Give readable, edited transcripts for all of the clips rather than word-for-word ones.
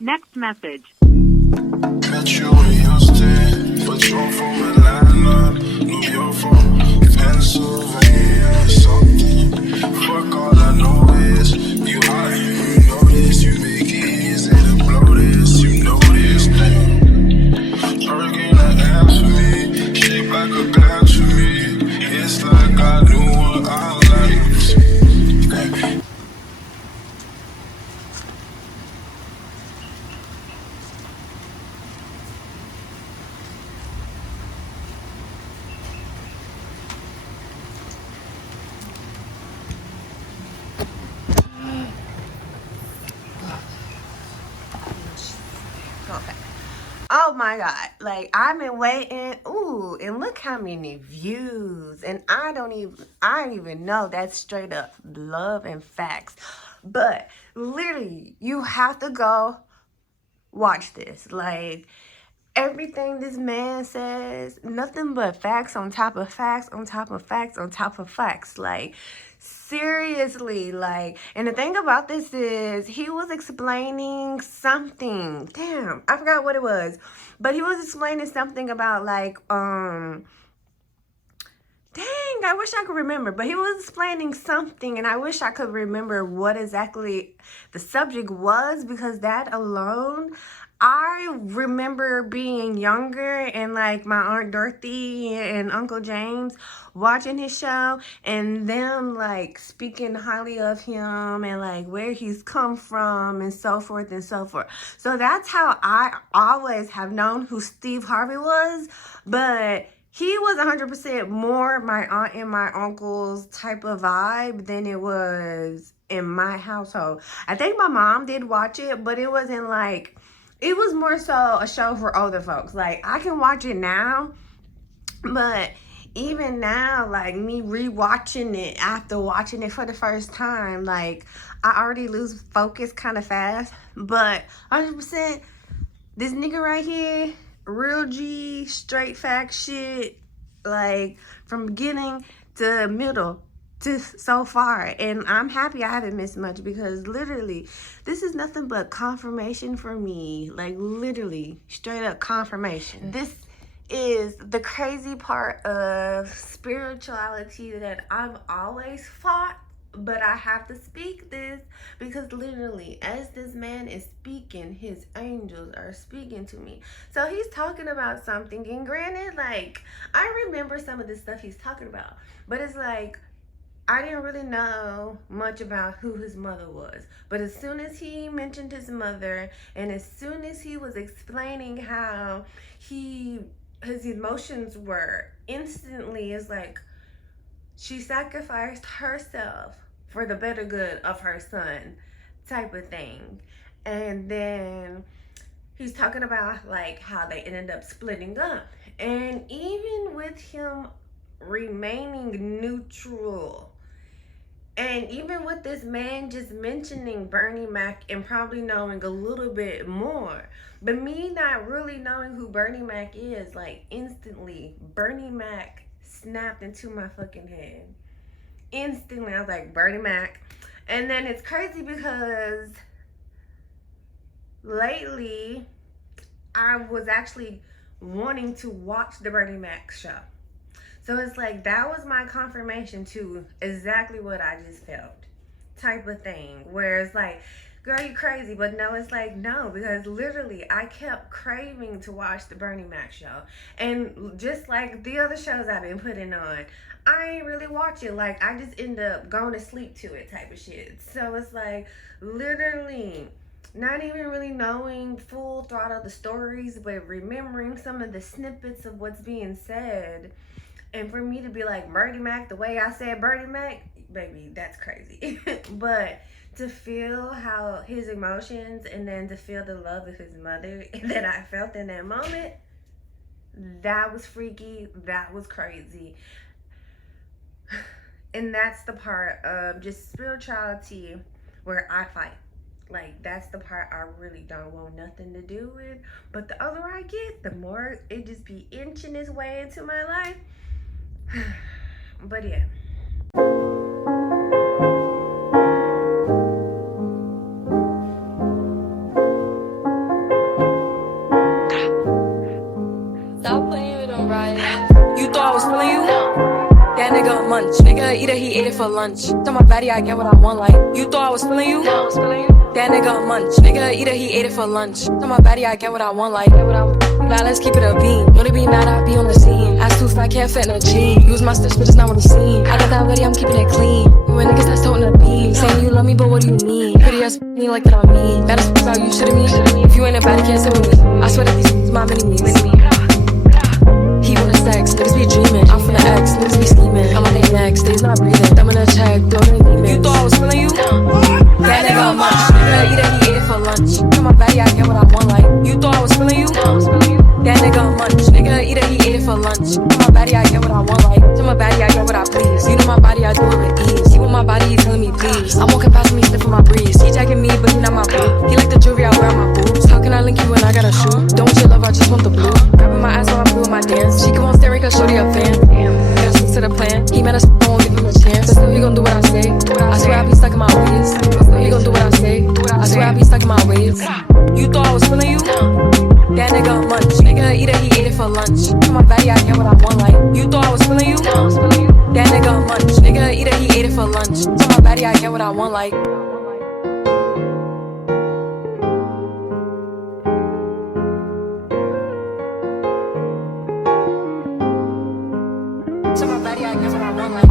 Next message. Met you in Houston, but you're from Atlanta, New York from Pennsylvania, something. Fuck, all I know is you hot, you know this, you make it easy to blow this, you know this thing. Working the ass for me, shaped like a glass for me. It's like I knew what I liked. Okay. Oh my God. Like, I've been waiting. Ooh, and look how many views. And I don't even know. That's straight up love and facts. But literally, you have to go watch this. Like, everything this man says, nothing but facts on top of facts on top of facts on top of facts. Like, seriously, like, and the thing about this is he was explaining something. Damn, I forgot what it was. But he was explaining something about like, dang, I wish I could remember. But he was explaining something, and I wish I could remember what exactly the subject was, because that alone, I remember being younger and like my Aunt Dorothy and Uncle James watching his show and them like speaking highly of him and like where he's come from and so forth and so forth. So that's how I always have known who Steve Harvey was. But he was 100% more my aunt and my uncle's type of vibe than it was in my household. I think my mom did watch it, but it wasn't like, it was more so a show for older folks. Like, I can watch it now, but even now, like me rewatching it after watching it for the first time, like I already lose focus kind of fast. But 100%, this nigga right here, real G, straight fact shit, like from beginning to middle to so far. And I'm happy I haven't missed much, because literally this is nothing but confirmation for me. Like, literally straight up confirmation. This is the crazy part of spirituality that I've always fought. But I have to speak this because literally, as this man is speaking, his angels are speaking to me. So he's talking about something, and granted, like, I remember some of the stuff he's talking about, but it's like, I didn't really know much about who his mother was. But as soon as he mentioned his mother, and as soon as he was explaining how his emotions were, instantly, it's like, she sacrificed herself for the better good of her son, type of thing. And then he's talking about like how they ended up splitting up. And even with him remaining neutral, and even with this man just mentioning Bernie Mac and probably knowing a little bit more, but me not really knowing who Bernie Mac is, like instantly, Bernie Mac snapped into my fucking head. Instantly, I was like, Bernie Mac. And then it's crazy because lately, I was actually wanting to watch the Bernie Mac show. So it's like, that was my confirmation to exactly what I just felt, type of thing. Where it's like, girl, you crazy. But no, it's like, no, because literally I kept craving to watch the Bernie Mac show. And just like the other shows I've been putting on, I ain't really watching. Like, I just end up going to sleep to it, type of shit. So it's like, literally not even really knowing full throttle the stories, but remembering some of the snippets of what's being said. And for me to be like, Bernie Mac, the way I said Bernie Mac, baby, that's crazy. But to feel how his emotions, and then to feel the love of his mother that I felt in that moment, that was freaky. That was crazy. And that's the part of just spirituality where I fight. Like, that's the part I really don't want nothing to do with. But the older I get, the more it just be inching its way into my life. But yeah. munch. Nigga eat it, he ate it for lunch. Tell my baddie I get what I want, like. You thought I was feeling you? No, I was feeling you. That nigga munch. Nigga eat it, he ate it for lunch. Tell my baddie I get what I want, like. Now let's keep it a beam. Know they be mad, I be on the scene. Ass too fat, can't fit in a jean. Use my stitch, but it's not what I'm seeing. I got that ready, I'm keeping it clean. When niggas that's toting the beam. Saying you love me, but what do you mean? Pretty ass me like that on me. That is how you shitting me. If you ain't a baddie, can't sit with me. I swear that these my mini-me's. He wanna sex, niggas be dreaming. I'm from the X, niggas be scheming. I'm on their necks, they's not breathing. Thumb in a check, building demons. You thought I was feeling you? That nigga munch. Nigga eat it, he ate it for lunch. Tell my baddie I get what I want, like. You thought I was feeling you? That nigga munch. Nigga eat it, he ate it for lunch. Tell my baddie I get what I want, like. Tell my baddie I get what I please. You know my body, I do it with ease. You want my body, he telling me please. I'm walking past me, sniffing my breeze. He jacking me, but he not my boo. He like the jewelry I wear on my boobs. How can I link you when I got a shoe? Don't want your love, I just want the blue. Grabbing my ass while I'm doing my dance. She keep on staring cause shorty a fan. Gotta stick to the plan. He mad as f***, won't give him a chance. But still he gon' do what I say. I swear I be stuck in my ways. But still he gon' do what I say. I swear I be stuck in my ways. You thought I was feeling you? That nigga munch. Nigga eat it, he ate it for lunch. Tell my baddie I get what I want, like. You thought I was feeling you? That nigga munch. Nigga eat it, he ate it for lunch. Tell my baddie I get what I want, like. Tell my baddie I get what I want, like.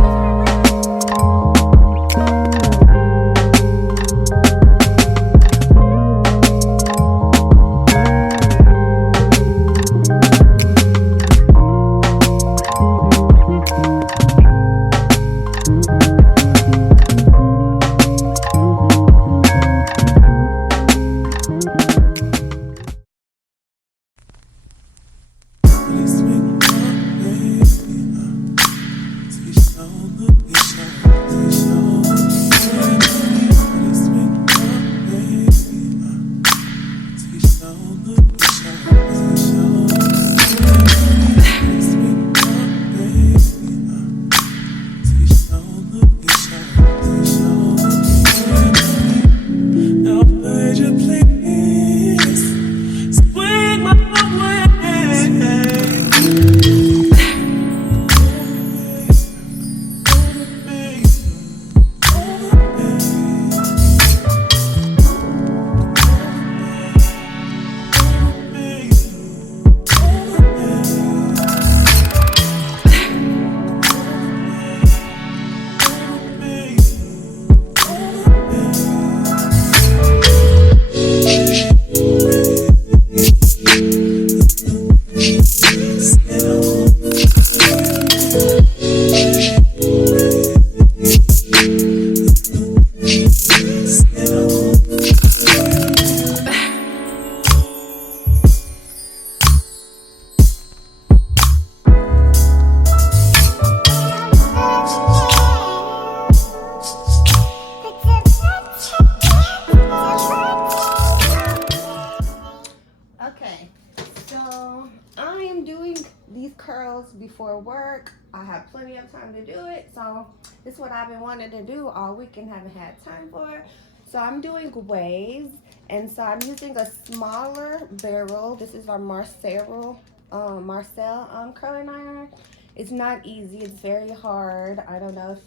Before work. I have plenty of time to do it, so this is what I've been wanting to do all week and haven't had time for. So I'm doing waves, and so I'm using a smaller barrel. This is our Marcel curling iron. It's not easy, it's very hard. I don't know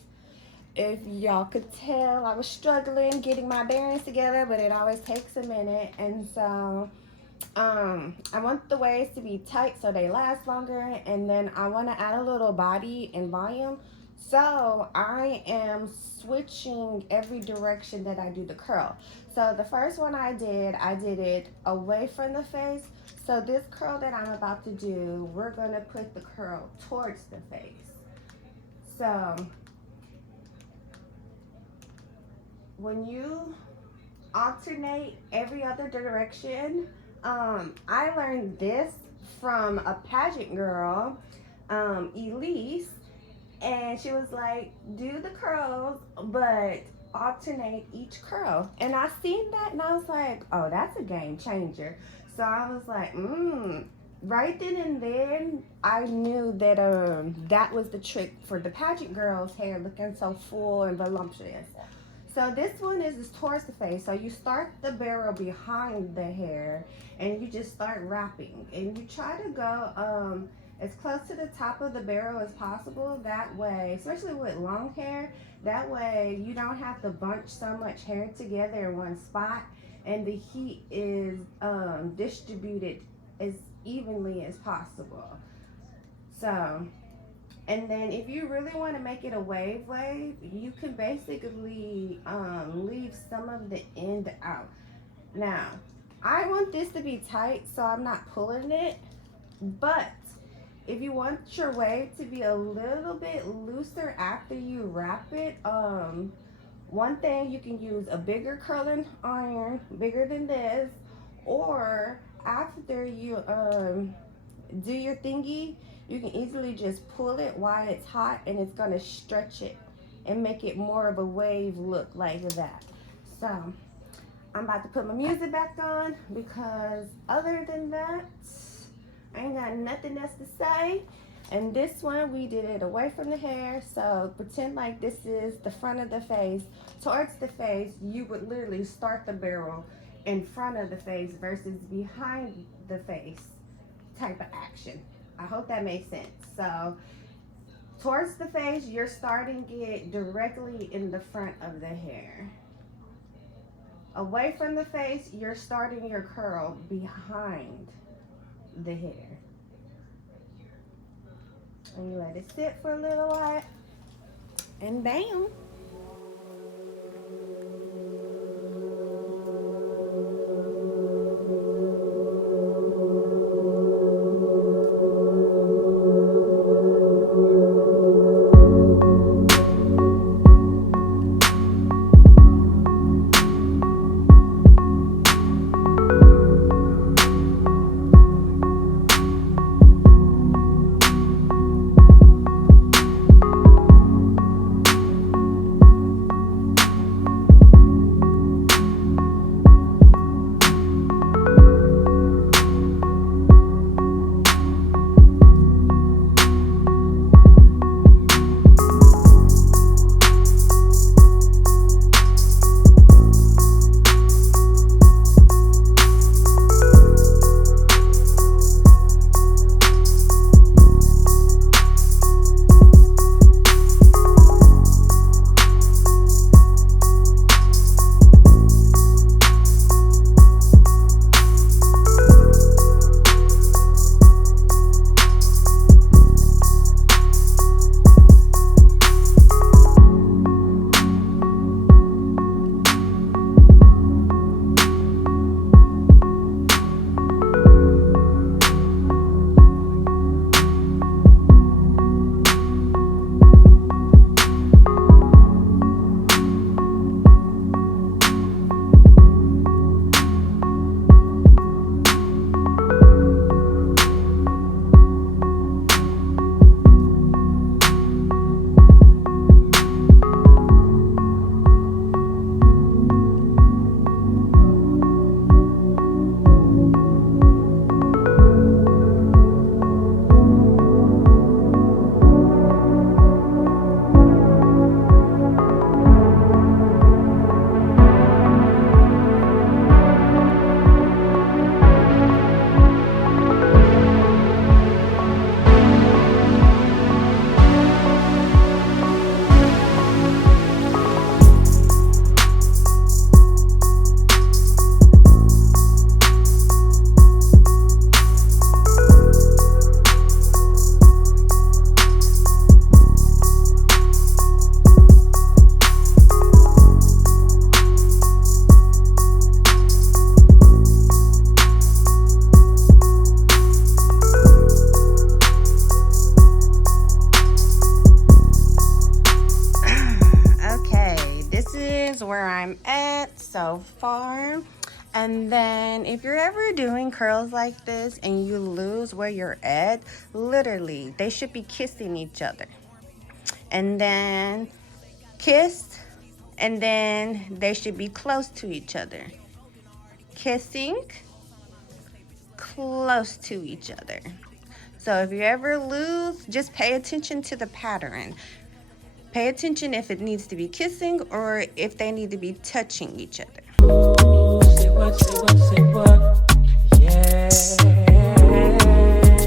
if y'all could tell I was struggling getting my bearings together, but it always takes a minute. And so I want the waves to be tight so they last longer, and then I want to add a little body and volume. So I am switching every direction that I do the curl. So the first one I did it away from the face. So this curl that I'm about to do, we're going to put the curl towards the face. So when you alternate every other direction, I learned this from a pageant girl, Elise, and she was like, do the curls, but alternate each curl. And I seen that and I was like, oh, that's a game changer. So I was like, right then and then I knew that that was the trick for the pageant girl's hair looking so full and voluptuous. So this one is towards the face. So you start the barrel behind the hair and you just start wrapping. And you try to go as close to the top of the barrel as possible. That way, especially with long hair, that way you don't have to bunch so much hair together in one spot, and the heat is distributed as evenly as possible. So, and then if you really want to make it a wave, you can basically leave some of the end out. Now, I want this to be tight, so I'm not pulling it, but if you want your wave to be a little bit looser after you wrap it, one thing, you can use a bigger curling iron, bigger than this, or after you do your thingy, you can easily just pull it while it's hot, and it's gonna stretch it and make it more of a wave look like that. So I'm about to put my music back on, because other than that, I ain't got nothing else to say. And this one, we did it away from the hair. So pretend like this is the front of the face. Towards the face, you would literally start the barrel in front of the face versus behind the face type of action. I hope that makes sense. So towards the face, you're starting it directly in the front of the hair. Away from the face, you're starting your curl behind the hair. And you let it sit for a little while, and bam. So far. And then if you're ever doing curls like this and you lose where you're at, literally they should be kissing each other, and then kiss, and then they should be close to each other, kissing, close to each other. So if you ever lose, just pay attention to the pattern. Pay attention if it needs to be kissing or if they need to be touching each other. Say what, yeah.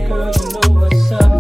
Girl, you know what's up.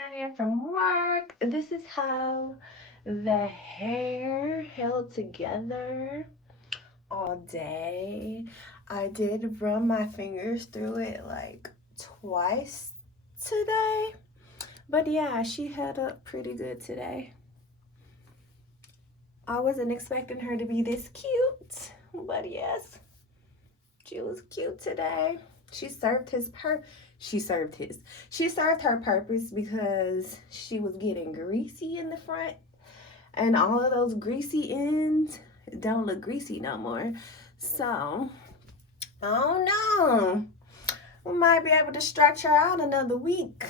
And from work, this is how the hair held together all day. I did run my fingers through it like twice today. But yeah, she held up pretty good today. I wasn't expecting her to be this cute, but yes, she was cute today. She served her purpose because she was getting greasy in the front, and all of those greasy ends don't look greasy no more. So, oh no, we might be able to stretch her out another week.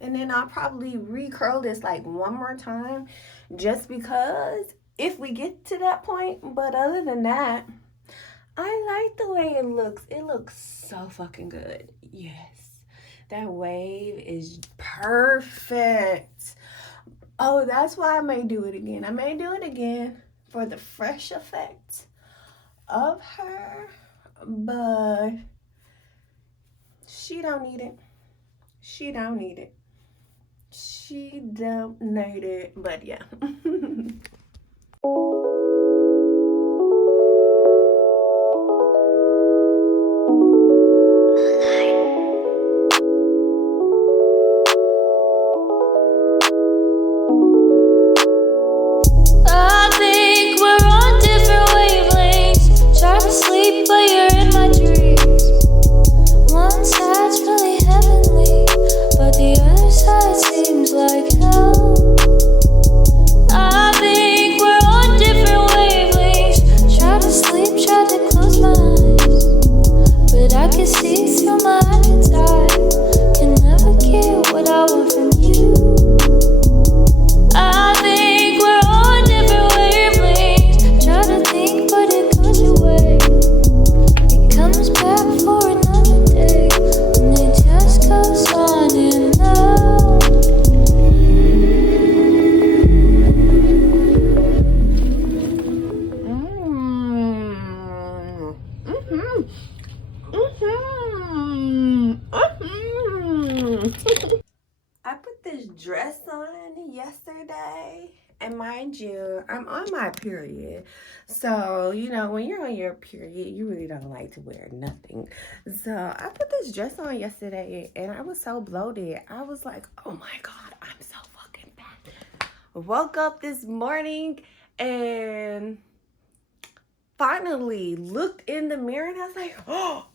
And then I'll probably recurl this like one more time just because if we get to that point. But other than that, I like the way it looks. It looks so fucking good. Yes. That wave is perfect. Oh, that's why I may do it again. I may do it again for the fresh effect of her. But she don't need it. She don't need it. She don't need it. But yeah. I think we're on different wavelengths. Try to sleep, but you're in my dreams. One side's really heavenly, but the other side seems like hell. I think we're on different wavelengths. Try to sleep, try to close my eyes, but I can see through my appetite. Can never get what I want from you. I think we're on different wavelengths. Try to think, but it goes away. It comes back for another day, and it just goes on and on. I put this dress on yesterday, and mind you, I'm on my period. So, you know, when you're on your period, you really don't like to wear nothing. So, I put this dress on yesterday, and I was so bloated. I was like, oh my God, I'm so fucking fat. Woke up this morning and finally looked in the mirror, and I was like, oh,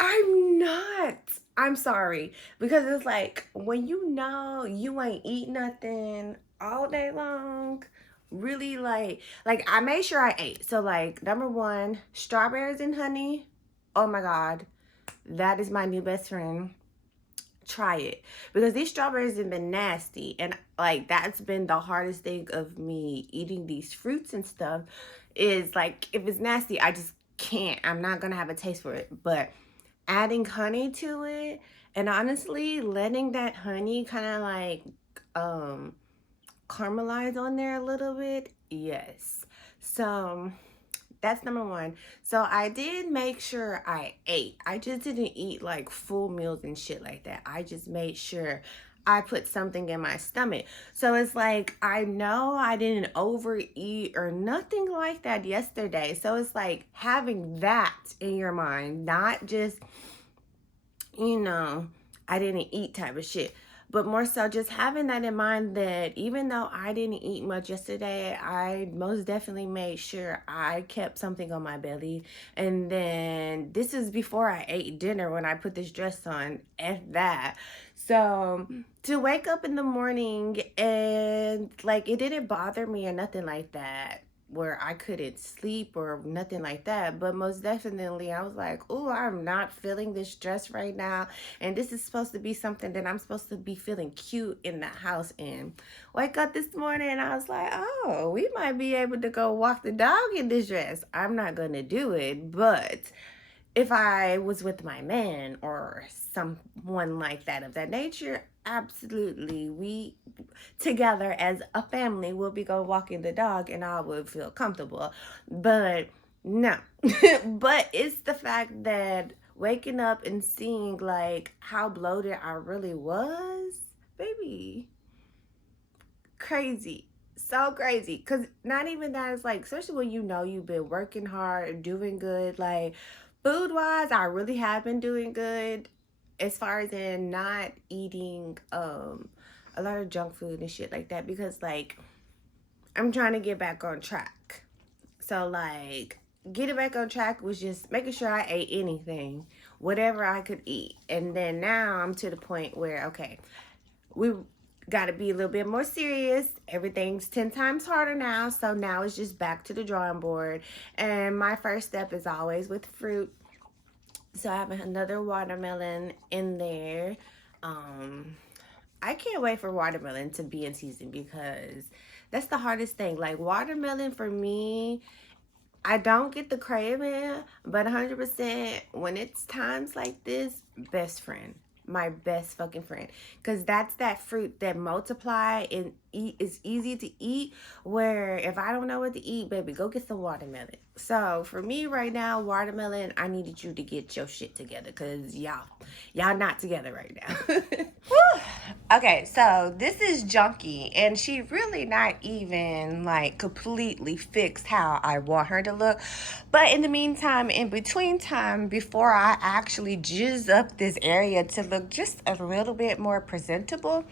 I'm not. I'm sorry. Because it's like when you know you ain't eat nothing all day long, really like I made sure I ate. So like number one, strawberries and honey. Oh my God. That is my new best friend. Try it. Because these strawberries have been nasty. And like that's been the hardest thing of me eating these fruits and stuff is like if it's nasty, I just can't. I'm not gonna have a taste for it. But adding honey to it and honestly letting that honey kind of like caramelize on there a little bit, yes. So that's number one. So I did make sure I ate. I just didn't eat like full meals and shit like that. I just made sure I put something in my stomach. So it's like, I know I didn't overeat or nothing like that yesterday. So it's like having that in your mind, not just, you know, I didn't eat type of shit. But more so just having that in mind that even though I didn't eat much yesterday, I most definitely made sure I kept something on my belly. And then this is before I ate dinner when I put this dress on at that. So to wake up in the morning and like it didn't bother me or nothing like that, where I couldn't sleep or nothing like that. But most definitely I was like, oh, I'm not feeling this dress right now. And this is supposed to be something that I'm supposed to be feeling cute in the house in. Wake up this morning and I was like, oh, we might be able to go walk the dog in this dress. I'm not going to do it. But if I was with my man or someone like that of that nature, absolutely, we together as a family will be go walking the dog and I would feel comfortable. But no. But it's the fact that waking up and seeing like how bloated I really was, baby, crazy. So crazy. Because not even that, it's like, especially when you know you've been working hard, doing good, like food wise, I really have been doing good as far as in not eating a lot of junk food and shit like that, because like I'm trying to get back on track. So like getting back on track was just making sure I ate anything, whatever I could eat. And then now I'm to the point where, okay, we got to be a little bit more serious. Everything's 10 times harder now. So now it's just back to the drawing board. And my first step is always with fruit. So I have another watermelon in there. I can't wait for watermelon to be in season, because that's the hardest thing. Like watermelon for me, I don't get the craving, but 100% when it's times like this, best friend. My best fucking friend. Because that's that fruit that multiply and is easy to eat, where if I don't know what to eat, baby, go get some watermelon. So for me right now, watermelon, I needed you to get your shit together, because y'all not together right now. Okay, so this is Junkie, and she really not even like completely fixed how I want her to look. But in the meantime, in between time, before I actually jizz up this area to look just a little bit more presentable,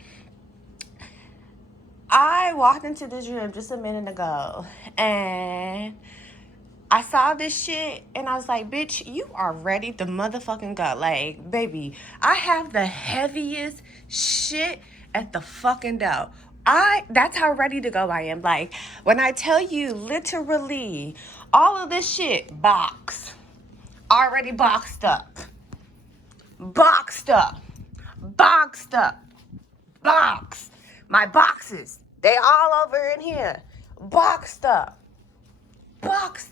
I walked into this room just a minute ago and I saw this shit and I was like, bitch, you are ready to motherfucking go. Like, baby, I have the heaviest shit at the fucking door. That's how ready to go I am. Like, when I tell you literally all of this shit already boxed up, my boxes, they all over in here, boxed up, box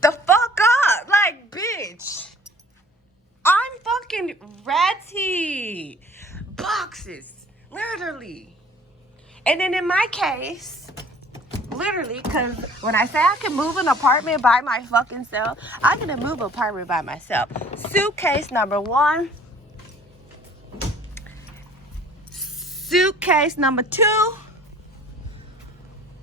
the fuck up. Like, bitch, I'm fucking ratty. Boxes, literally. And then in my case, literally, because when I say I can move an apartment by my fucking self, I can move an apartment by myself. Suitcase number 1. Suitcase number 2.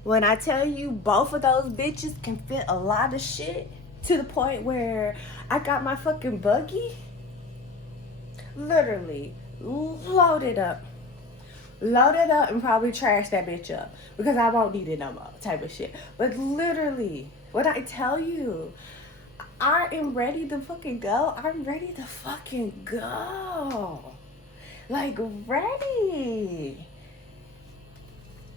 When I tell you both of those bitches can fit a lot of shit, to the point where I got my fucking buggy literally loaded up and probably trash that bitch up, because I won't need it no more type of shit. But literally, when I tell you I am ready to fucking go, I'm ready to fucking go. Like, ready.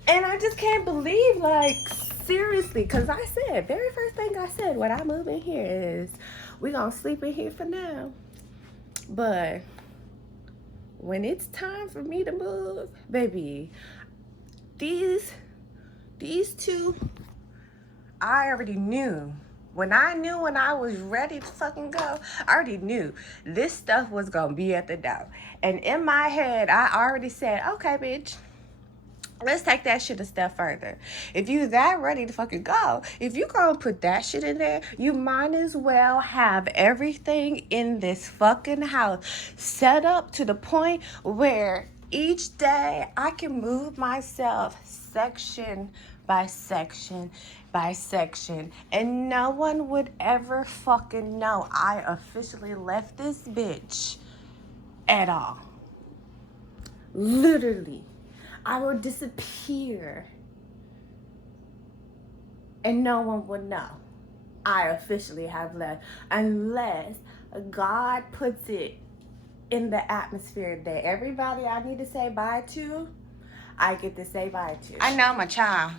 And I just can't believe, like, seriously, because I said, very first thing I said when I move in here is, we gonna sleep in here for now. But when it's time for me to move, baby, these two, I already knew. When I was ready to fucking go, I already knew this stuff was gonna be at the door. And in my head, I already said, okay, bitch, let's take that shit a step further. If you that ready to fucking go, if you gonna put that shit in there, you might as well have everything in this fucking house set up to the point where each day I can move myself section by section by section, and no one would ever fucking know I officially left this bitch at all. Literally. I will disappear and no one would know I officially have left, unless God puts it in the atmosphere that everybody I need to say bye to, I get to say bye to. I know my child.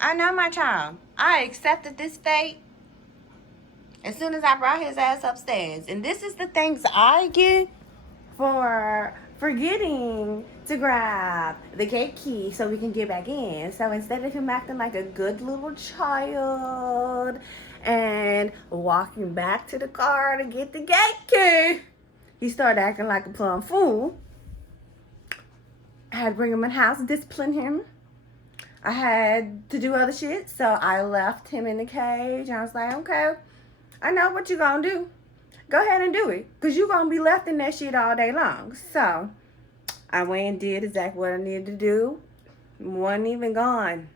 I accepted this fate as soon as I brought his ass upstairs. And this is the things I get for forgetting to grab the gate key so we can get back in. So instead of him acting like a good little child and walking back to the car to get the gate key, he started acting like a plumb fool. I had to bring him in the house, discipline him. I had to do other shit, so I left him in the cage. And I was like, okay, I know what you gonna do. Go ahead and do it. Because you gonna be left in that shit all day long. So, I went and did exactly what I needed to do. Wasn't even gone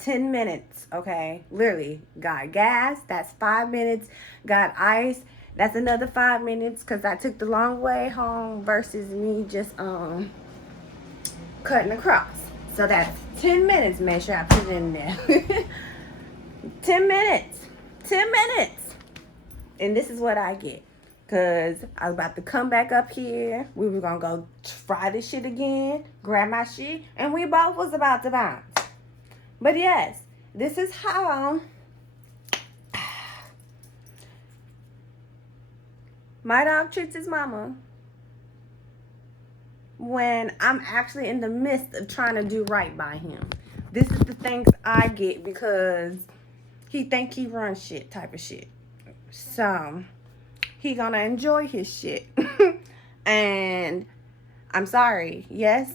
10 minutes, okay? Literally, got gas, that's 5 minutes. Got ice, that's another 5 minutes, because I took the long way home versus me just cutting across. So that's 10 minutes. Make sure I put it in there. 10 minutes. 10 minutes. And this is what I get. Because I was about to come back up here. We were going to go fry this shit again. Grab my shit. And we both was about to bounce. But yes, this is how my dog treats his mama when I'm actually in the midst of trying to do right by him. This is the things I get because he think he runs shit type of shit. So he gonna enjoy his shit. And I'm sorry. Yes,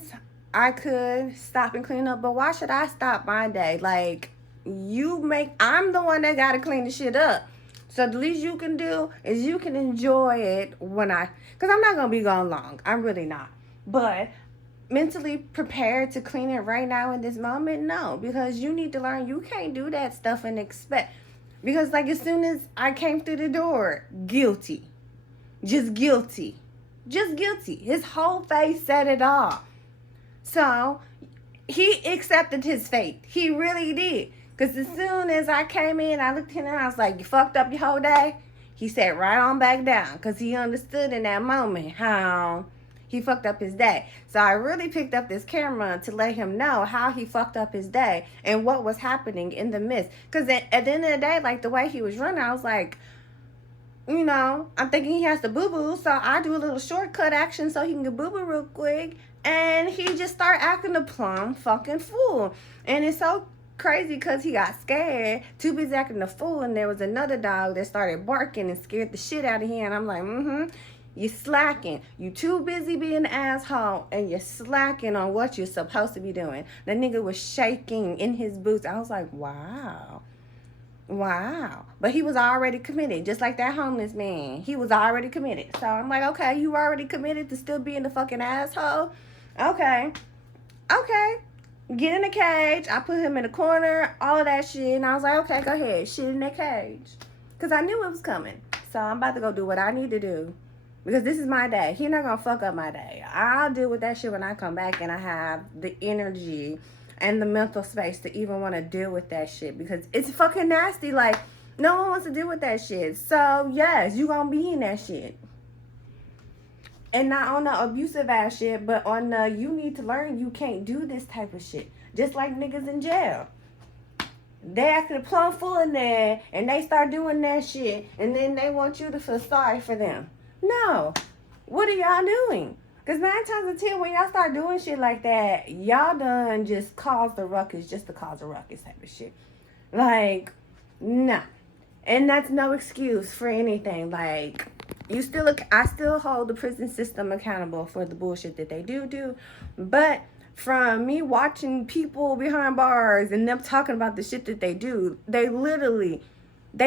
I could stop and clean up, but why should I stop my day? Like, I'm the one that gotta clean the shit up. So the least you can do is you can enjoy it because I'm not gonna be gone long. I'm really not. But mentally prepared to clean it right now in this moment? No, because you need to learn you can't do that stuff and expect. Because like as soon as I came through the door, guilty. Just guilty. Just guilty. His whole face said it all. So he accepted his fate. He really did. Because as soon as I came in, I looked at him and I was like, you fucked up your whole day? He sat right on back down because he understood in that moment how he fucked up his day. So I really picked up this camera to let him know how he fucked up his day and what was happening in the midst. Because at the end of the day, like the way he was running, I was like, you know, I'm thinking he has to boo-boo. So I do a little shortcut action so he can get boo-boo real quick. And he just started acting a plumb fucking fool. And it's so crazy because he got scared, too busy acting a fool. And there was another dog that started barking and scared the shit out of him. And I'm like, you slacking. You too busy being an asshole and you're slacking on what you're supposed to be doing. The nigga was shaking in his boots. I was like, wow. But he was already committed, just like that homeless man. He was already committed. So I'm like, okay, you already committed to still being the fucking asshole? Okay. Get in the cage. I put him in the corner, all of that shit. And I was like, okay, go ahead. Shit in that cage. Because I knew it was coming. So I'm about to go do what I need to do. Because this is my day. He's not going to fuck up my day. I'll deal with that shit when I come back and I have the energy and the mental space to even want to deal with that shit. Because it's fucking nasty. Like, no one wants to deal with that shit. So, yes, you going to be in that shit. And not on the abusive ass shit, but on the you need to learn you can't do this type of shit. Just like niggas in jail. They acting plumb full in there and they start doing that shit and then they want you to feel sorry for them. No. What are y'all doing? Because 9 times out of 10 when y'all start doing shit like that, y'all done just cause the ruckus just to cause a ruckus type of shit. Like, no. And that's no excuse for anything. Like, I still hold the prison system accountable for the bullshit that they do. But from me watching people behind bars and them talking about the shit that they do, they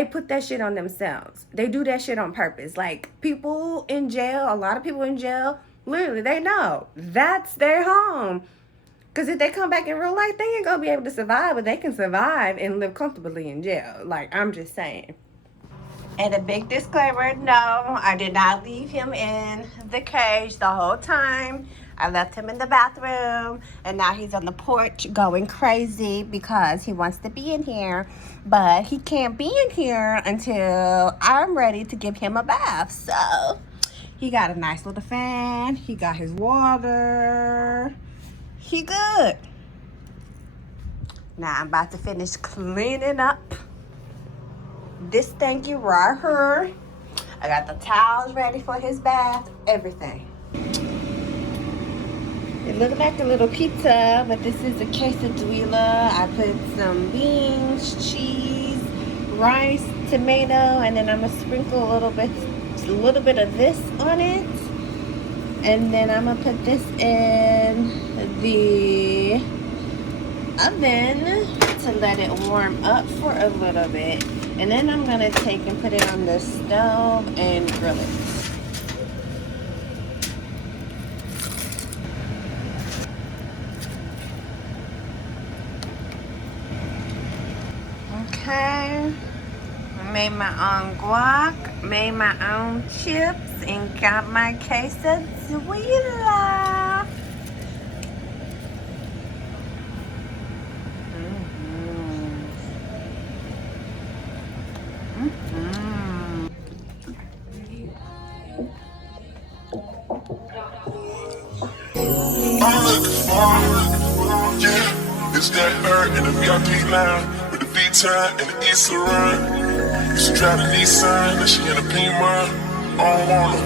put that shit on themselves. They do that shit on purpose. Like, people in jail, a lot of people in jail, literally, they know that's their home. Because if they come back in real life, they ain't going to be able to survive, but they can survive and live comfortably in jail. Like, I'm just saying. And a big disclaimer, no, I did not leave him in the cage the whole time. I left him in the bathroom, and now he's on the porch going crazy because he wants to be in here. But he can't be in here until I'm ready to give him a bath. So he got a nice little fan. He got his water. He good. Now I'm about to finish cleaning up this thanky right here. I got the towels ready for his bath, everything. It looks like a little pizza, but this is a quesadilla. I put some beans, cheese, rice, tomato, and then I'm gonna sprinkle a little bit of this on it. And then I'm gonna put this in the oven to let it warm up for a little bit. And then I'm gonna take and put it on the stove and grill it. Okay. I made my own guac, made my own chips, and got my quesadilla. I'm looking for, yeah, it's that bird in the VIP line with the B-time and the East Run. She drive a Nissan and she in a Pima. I don't want her.